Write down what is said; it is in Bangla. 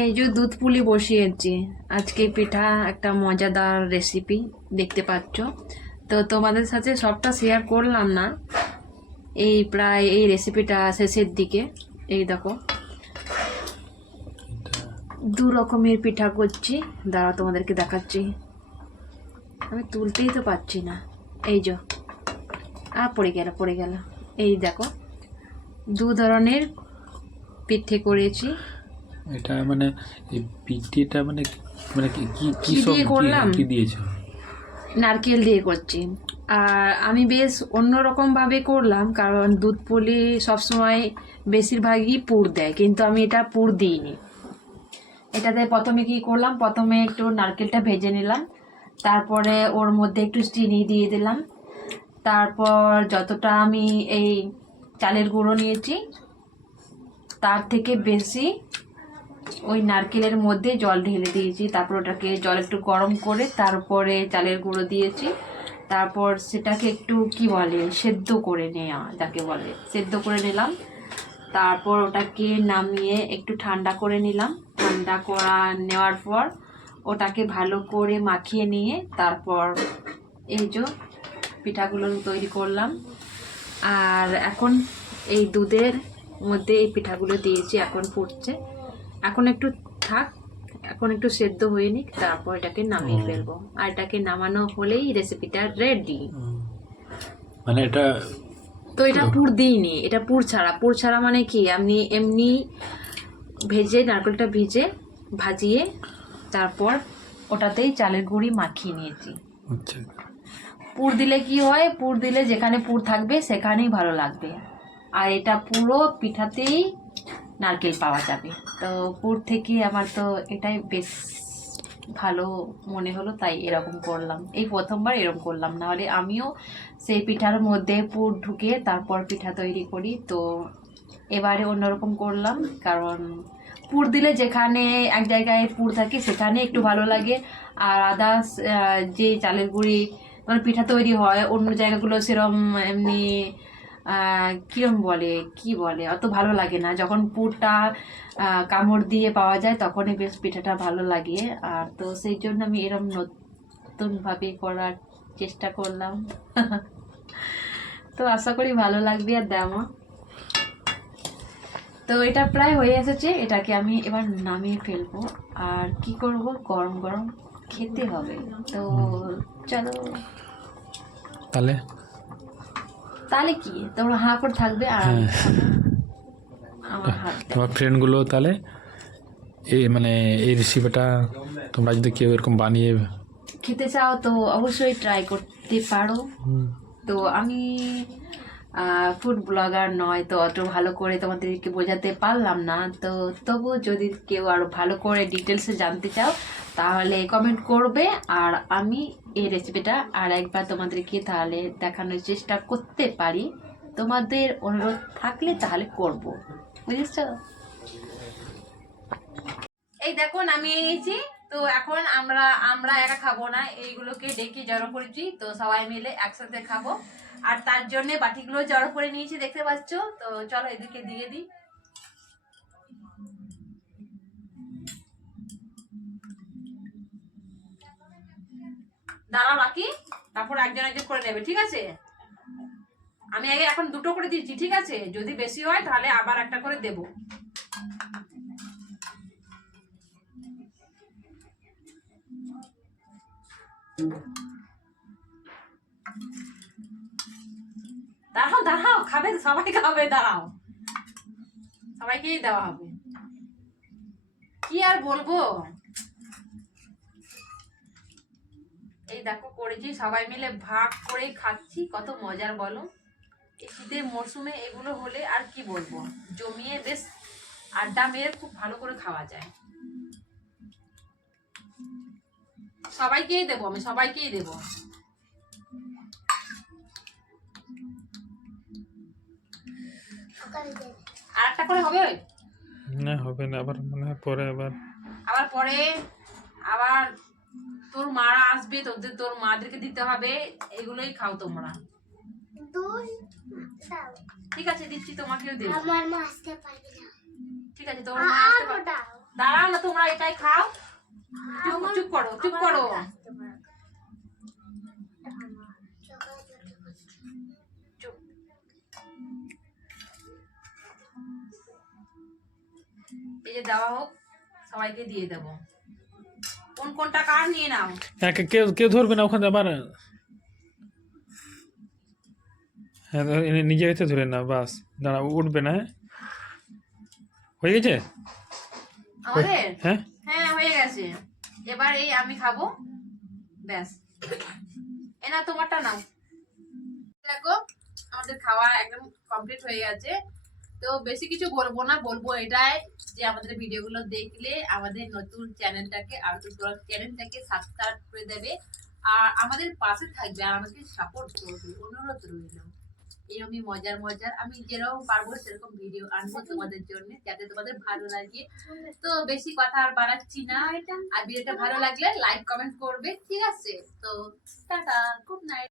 এই যে দুধ পুলি বসিয়েছি। আজকে পিঠা একটা মজাদার রেসিপি দেখতে পাচ্ছ। তো তোমাদের সাথে সবটা শেয়ার করলাম না, এই প্রায় এই রেসিপিটা শেষের দিকে। এই দেখো দু রকমের পিঠা করছি, দাঁড়া তোমাদেরকে দেখাচ্ছি। আমি তুলতেই তো পারছি না। এই যে পড়ে গেল। এই দেখো দু ধরনের পিঠে করেছি। এটা মানে এই পিঠেটা মানে মানে কি কি কি সব দিয়ে করলাম? কি দিয়েছো? নারকেল দিয়ে করছি। আর আমি বেশ অন্যরকম ভাবে করলাম, কারণ দুধ পুলি সবসময় বেশিরভাগই পুর দেয়, কিন্তু আমি এটা পুর দিইনি। এটাতে প্রথমে কি করলাম, প্রথমে একটু নারকেলটা ভেজে নিলাম, তারপরে ওর মধ্যে একটু চিনি দিয়ে দিলাম, তারপর যতটা আমি এই চালের গুঁড়ো নিয়েছি তার থেকে বেশি ওই নারকেলের মধ্যে জল ঢেলে দিয়েছি। তারপর ওটাকে জল একটু গরম করে তারপরে চালের গুঁড়ো দিয়েছি। তারপর সেটাকে একটু কি বলে সেদ্ধ করে নেওয়া, যাকে বলে সেদ্ধ করে নিলাম। তারপর ওটাকে নামিয়ে একটু ঠান্ডা করে নিলাম। ঠান্ডা করা নেওয়ার পর ওটাকে ভালো করে মাখিয়ে নিয়ে তারপর এই যে পিঠাগুলো তৈরি করলাম। আর এখন এই দুধের মধ্যে এই পিঠাগুলো দিয়েছি, এখন ফুটছে। এখন একটু থাক, এখন একটু সেদ্ধ হয়ে নিক, তারপর এটাকে নামিয়ে ফেলবো। আর এটাকে নামানো হলেই রেসিপিটা রেডি। মানে এটা তো এটা পুর দিইনি, এটা পুর ছাড়া মানে কি, আমি এমনি ভেজে নারকেলটা ভাজিয়ে তারপর ওটাতেই চালের গুঁড়ি মাখিয়ে নিয়েছি। আচ্ছা, পুর দিলে কি হয়, পুর দিলে যেখানে পুর থাকবে সেখানেই ভালো লাগবে। আর এটা পুরো পিঠাতেই নারকেল পাওয়া যাবে। তো পুর থেকে আমার তো এটাই বেশ ভালো মনে হলো, তাই এরকম করলাম। এই প্রথমবার এরকম করলাম, নাহলে আমিও সেই পিঠার মধ্যে পুর ঢুকিয়ে তারপর পিঠা তৈরি করি। তো এবারে অন্যরকম করলাম, কারণ পুর দিলে যেখানে এক জায়গায় পুর থাকে সেখানে একটু ভালো লাগে। আর আদার্স যে চালের গুঁড়ি মানে পিঠা তৈরি হয় অন্য জায়গাগুলো সেরম এমনি কিরম বলে কি বলে অত ভালো লাগে না। যখন পুরটা কামড় দিয়ে পাওয়া যায় তখনই বেশ পিঠাটা ভালো লাগে। আর তো সেই জন্য আমি এরম নতুনভাবে করার চেষ্টা করলাম। তো আশা করি ভালো লাগবে। আর দামা তো এটা প্রায় হয়ে এসেছে, এটাকে আমি এবার নামিয়ে ফেলবো। আর কি করব, গরম গরম খেতে হবে। তো চলো তাহলে তাহলে কি তোমরা হাঁ করে থাকবে আর আমি খাবো। আমার হাত তোমার ফ্রেন্ডগুলো তাহলে এই মানে এই রেসিপিটা তোমরা যদি কেউ এরকম বানিয়ে খেতে চাও তো অবশ্যই ট্রাই করতে পারো। তো আমি ফুড ব্লগার নয়, তো অত ভালো করে তোমাদেরকে বোঝাতে পারলাম না। তো তবু যদি কেউ আরও ভালো করে ডিটেলসে জানতে চাও তাহলে কমেন্ট করবে, আর আমি এই রেসিপিটা আর একবার তোমাদেরকে তাহলে দেখানোর চেষ্টা করতে পারি। তোমাদের অনুরোধ থাকলে তাহলে করব, বুঝেছ? এই দেখো নামিয়ে নিয়েছি। তো এখন আমরা একা খাবো না, এইগুলোকে ডেকে জড়ো করেছি, তো সবাই মিলে একসাথে খাবো। আর তার জন্য বাটিগুলো জড়ো করে নিয়েছি, দেখতে পাচ্ছ। তো চলো এদিকে দিয়ে দিই। দাঁড়াও বাকি, তারপর একজন একজন করে নেবে, ঠিক আছে? আমি আগে এখন দুটো করে দিচ্ছি, ঠিক আছে? যদি বেশি হয় তাহলে আবার একটা করে দেবো। দাঁড়াও দাঁড়াও, খাবে সবাই খাবে, দাঁড়াও, সবাইকেই দেওয়া হবে। কি আর বলবো, এই দেখো করেছি, সবাই মিলে ভাগ করে খাচ্ছি, কত মজার বলো। এই শীতের মরশুমে এগুলো হলে আর কি বলবো, জমিয়ে বেশ আড্ডা মেরে খুব ভালো করে খাওয়া যায়। সবাইকেই দেবো, আমি সবাইকেই দেবো। আর একটা করে হবে? না হবে না, আবার মনে হয় পরে আবার পরে আবার তোর মারা আসবে, তোর মাদেরকে দিতে হবে। এগুলোই খাও তোমরা। ঠিক আছে দিচ্ছি, তোমাকেও দেবো। ঠিক আছে তোমার মা আসতে পারবে। দাঁড়াও না, তো এটাই খাও। চুপ চুপ করো, চুপ করো। চুপ। এই যে দেওয়া হোক, সবাইকে দিয়ে দেবো। কোনটা কার নিয়ে নাও। হ্যাঁ, কেউ কেউ ধরবে না ওখানে আবার। হ্যাঁ, নিজে হইতে ধরে না, বাস দাঁড়া, উঠবে না। হ্যাঁ, হয়ে গেছে। আমাদের হ্যাঁ, হ্যাঁ হয়ে গেছে। এবার এই আমি খাবো, ব্যাস। এ না, তোমারটা নাও। দেখো আমাদের খাওয়া একদম কমপ্লিট হয়ে গেছে। তো বেশি কিছু বলবো না, বলবো এটাই যে আমাদের ভিডিওগুলো দেখলে আমাদের নতুন চ্যানেলটাকে আর চ্যানেলটাকে সাবস্ক্রাইব করে দেবে, আর আমাদের পাশে থাকবে, আর আমাকে সাপোর্ট করবে, অনুরোধ রইল। এরকমই মজার মজার আমি যেরকম পারবো সেরকম ভিডিও আনবো তোমাদের জন্য, যাতে তোমাদের ভালো লাগে। তো বেশি কথা আর বাড়াচ্ছি না, আর ভিডিওটা ভালো লাগলে লাইক কমেন্ট করবে, ঠিক আছে? তো টাটা, গুড নাইট।